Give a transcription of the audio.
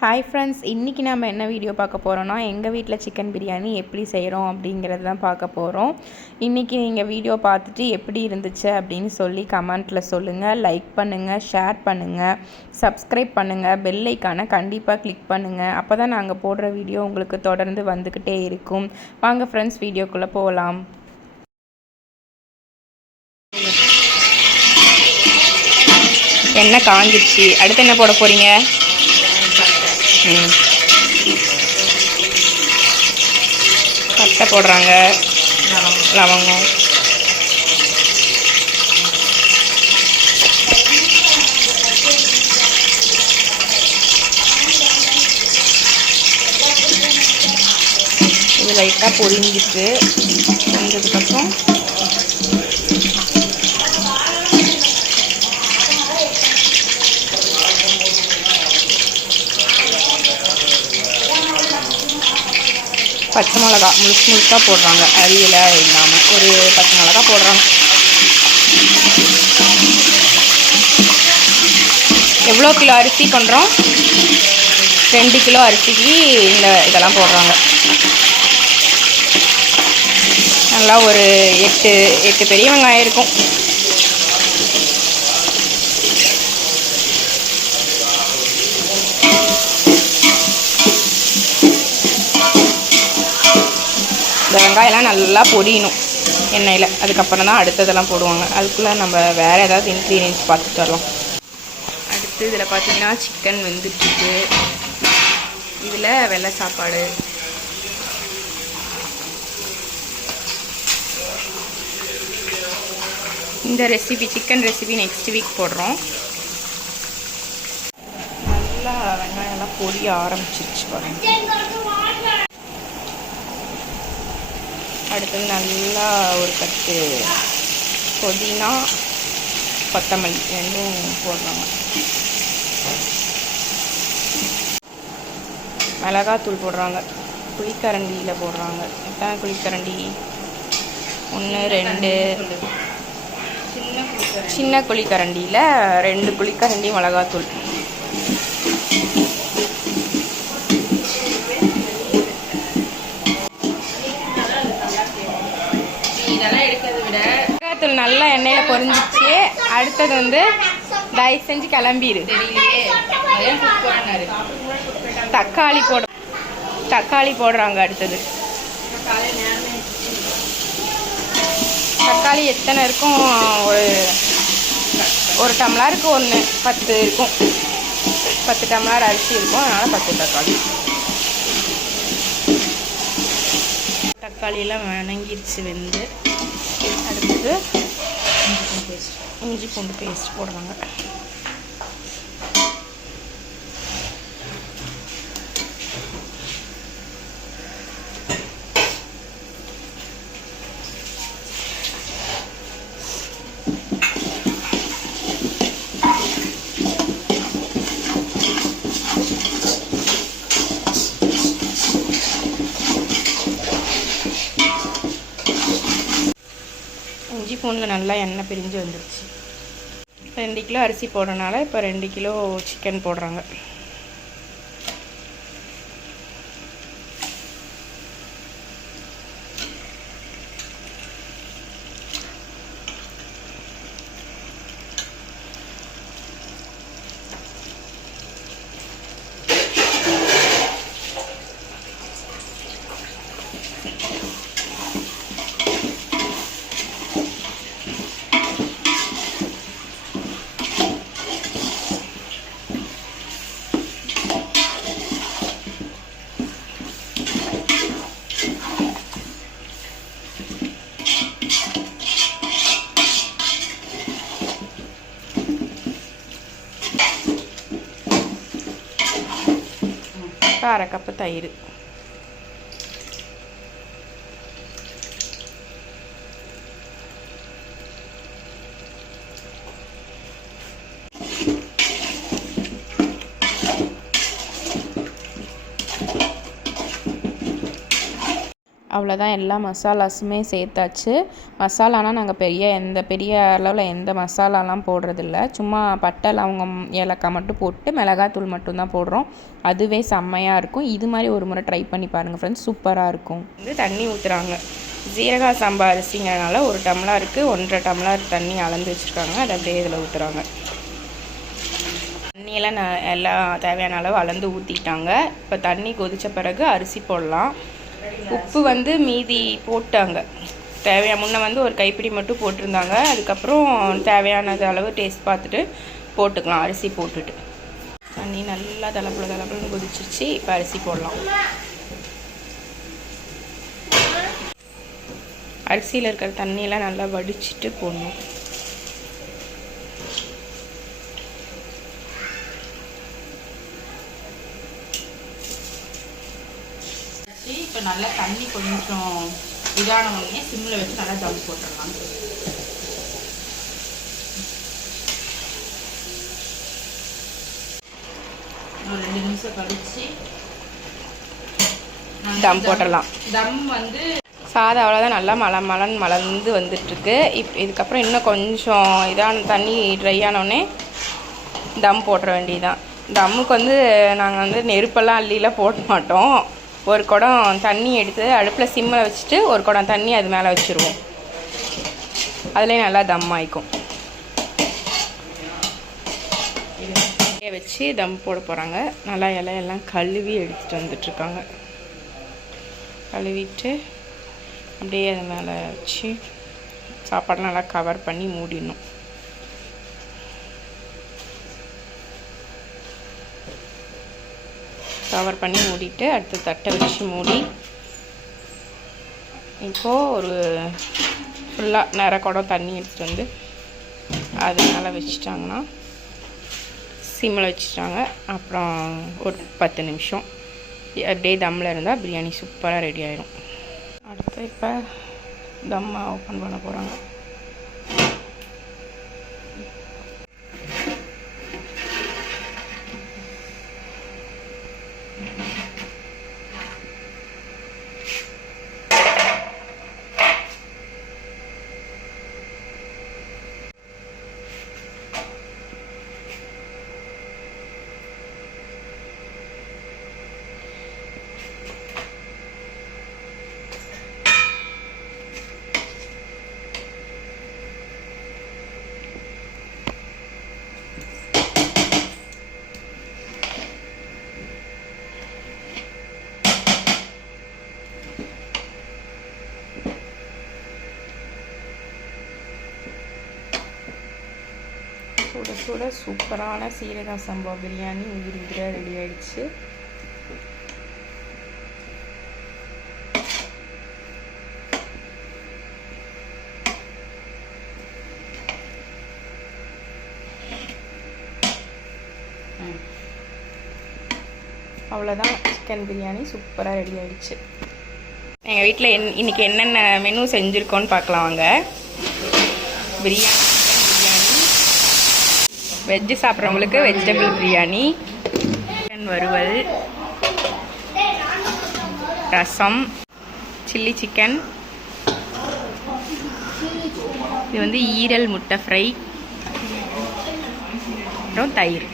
Hi friends, இன்றைக்கி நம்ம என்ன வீடியோ பார்க்க போகிறோன்னா எங்கள் வீட்டில் சிக்கன் பிரியாணி எப்படி செய்கிறோம் அப்படிங்கிறது தான் பார்க்க போகிறோம். இன்றைக்கி நீங்கள் வீடியோ பார்த்துட்டு எப்படி இருந்துச்சு அப்படின்னு சொல்லி கமெண்ட்டில் சொல்லுங்கள். லைக் பண்ணுங்கள், ஷேர் பண்ணுங்கள், சப்ஸ்கிரைப் பண்ணுங்கள், பெல் ஐக்கானை கண்டிப்பாக கிளிக் பண்ணுங்கள். அப்போ தான் நாங்கள் போடுற வீடியோ உங்களுக்கு தொடர்ந்து வந்துக்கிட்டே இருக்கும். வாங்க ஃப்ரெண்ட்ஸ், வீடியோக்குள்ளே போகலாம். எண்ணெய் காஞ்சிடுச்சு. அடுத்து என்ன போட போகிறீங்க? பட்டை போடுறாங்க, லவங்கம், இது லைட்டாக பொரிஞ்சிட்டு பொரிஞ்சதுக்கப்புறம் பச்சை மிளகா முழுசாக போடுறாங்க, அரியலை இல்லாமல் ஒரு பச்சை மிளகா போடுறாங்க. எவ்வளோ கிலோ அரிசி பண்ணுறோம்? 2 கிலோ அரிசிக்கு இதெல்லாம் போடுறாங்க. நல்லா ஒரு 8 பெரிய வெங்காயம் இருக்கும். இந்த வெங்காயம்லாம் நல்லா பொரியணும் எண்ணெயில். அதுக்கப்புறம் தான் அடுத்ததெல்லாம் போடுவாங்க. அதுக்குள்ளே நம்ம வேறு ஏதாவது இன்க்ரீடியன்ஸ் பார்த்துட்டு வரலாம். அடுத்து இதில் பார்த்திங்கன்னா சிக்கன் வெந்துட்டுருக்கு. இதில் வெள்ளை சாப்பாடு, இந்த recipe chicken recipe next week போடுறோம். நல்லா வெங்காயம்லாம் பொரிய ஆரம்பிச்சிருச்சு பாருங்கள். அடுத்தது நல்லா ஒரு கட்டு புதினா, கொத்தமல்லி ரெண்டும் போடுறாங்க. மிளகாத்தூள் போடுறாங்க, குழிக்கரண்டியில் போடுறாங்க. எத்தனை குழிக்கரண்டி? 1 2 சின்ன குழிக்கரண்டியில் 2 குழிக்கரண்டி மிளகாத்தூள். மிளகாத்தூள் நல்லா எண்ணெயில் பொரிஞ்சிச்சு. அடுத்தது வந்து தயவு செஞ்சு கிளம்பிடு. தக்காளி போடுறாங்க. அடுத்தது தக்காளி எத்தனை இருக்கும்? ஒரு டம்ளருக்கு 10 இருக்கும். 10 டம்ளர் அரிசி இருக்கும், அதனால் 10 தக்காளி. தக்காளியெல்லாம் வணங்கிடுச்சு வெந்து. அடுத்தது இஞ்சி பூண்டு பேஸ்ட் போடுறாங்க. இஞ்சி பூண்டில் நல்லா எண்ணெய் பிரிஞ்சு வந்துடுச்சு. 2 கிலோ அரிசி போடுறதுனால இப்போ 2 கிலோ சிக்கன் போடுறாங்க. அரை கப்பு தயிர். அவ்வளோதான், எல்லா மசாலாஸுமே சேர்த்தாச்சு. மசாலானா நாங்கள் பெரிய அளவில் எந்த மசாலாலாம் போடுறதில்ல. சும்மா பட்டை லவங்கம் ஏலக்காய் மட்டும் போட்டு மிளகாத்தூள் மட்டும்தான் போடுறோம். அதுவே செம்மையாக இருக்கும். இது மாதிரி ஒரு முறை ட்ரை பண்ணி பாருங்கள் ஃப்ரெண்ட்ஸ், சூப்பராக இருக்கும். தண்ணி ஊற்றுறாங்க. ஜீரக சம்பா அரிசிங்கிறனால 1 டம்ளருக்கு 1.5 டம்ளர் தண்ணி அளந்து வச்சுருக்காங்க. அதை அப்படியே இதில் ஊற்றுறாங்க. தண்ணியெல்லாம் எல்லாம் தேவையான அளவு அளந்து ஊற்றிட்டாங்க. இப்போ தண்ணி கொதித்த பிறகு அரிசி போடலாம். உப்பு மீதி போட்டாங்க. முன்ன ஒரு கைப்பிடி மட்டும் போட்டிருந்தாங்க. அதுக்கப்புறம் தேவையானது அளவு டேஸ்ட் பார்த்துட்டு போட்டுக்கலாம். அரிசி போட்டுட்டு தண்ணி நல்லா தளப்புலன்னு கொதிச்சிருச்சு. இப்போ அரிசி போடலாம். அரிசியில் இருக்கிற தண்ணியெல்லாம் நல்லா வடிச்சிட்டு போடணும். இப்போ நல்லா தண்ணி கொஞ்சம் இதான உடனே சிம்மில் வச்சு நல்லா தம் போட்டுடலாம். ஒரு 2 நிமிஷம் கழிச்சு தம் போட்டுடலாம். தம் சாதம் அவ்வளோதான், நல்லா மலர்ந்து வந்துட்டுருக்கு. இதுக்கப்புறம் இன்னும் கொஞ்சம் இதான தண்ணி ட்ரை ஆனோடனே தம் போட்டுற வேண்டியதுதான். தம்முக்கு நாங்கள் நெருப்பெல்லாம் அள்ளிலாம் போட மாட்டோம். ஒரு குடம் தண்ணி எடுத்து அடுப்பில் சிம்மில் வச்சுட்டு ஒரு குடம் தண்ணி அது மேலே வச்சுருவோம். அதுலேயும் நல்லா தம் ஆயிக்கும். வச்சு தம் போட போகிறாங்க. நல்லா இலையெல்லாம் கழுவி எடுத்துகிட்டு வந்துட்டுருக்காங்க. கழுவிட்டு அப்படியே அது மேலே வச்சு சாப்பாடு நல்லா கவர் பண்ணி மூடிடணும். கவர் பண்ணி மூடிட்டு அடுத்து தட்டை வச்சு மூடி இப்போது ஒரு ஃபுல்லாக நிற குடம் தண்ணி எடுத்துகிட்டு அது மேலே வச்சுட்டாங்கன்னா சிம்மில் வச்சுட்டாங்க. அப்புறம் ஒரு 10 நிமிஷம் அப்படியே தம்மில் இருந்தால் பிரியாணி சூப்பராக ரெடி ஆயிடும். அடுத்து இப்போ தம்மை ஓப்பன் பண்ண போகிறாங்க. சுட சுட சூப்பரான சீரக சம்பா பிரியாணி உதிரியாக ரெடி ஆயிடுச்சு. அவ்வளோதான், சிக்கன் பிரியாணி சூப்பராக ரெடி ஆயிடுச்சு. எங்கள் வீட்டில் இன்றைக்கி என்னென்ன மெனு செஞ்சுருக்கோன்னு பார்க்கலாம் வாங்க. பிரியாணி, வெஜ்ஜு சாப்பிட்றவங்களுக்கு வெஜிடபிள் பிரியாணி, சிக்கன் வறுவல், ரசம், சில்லி சிக்கன், இது ஈரல் முட்டை ஃப்ரை, அப்புறம் தயிர்.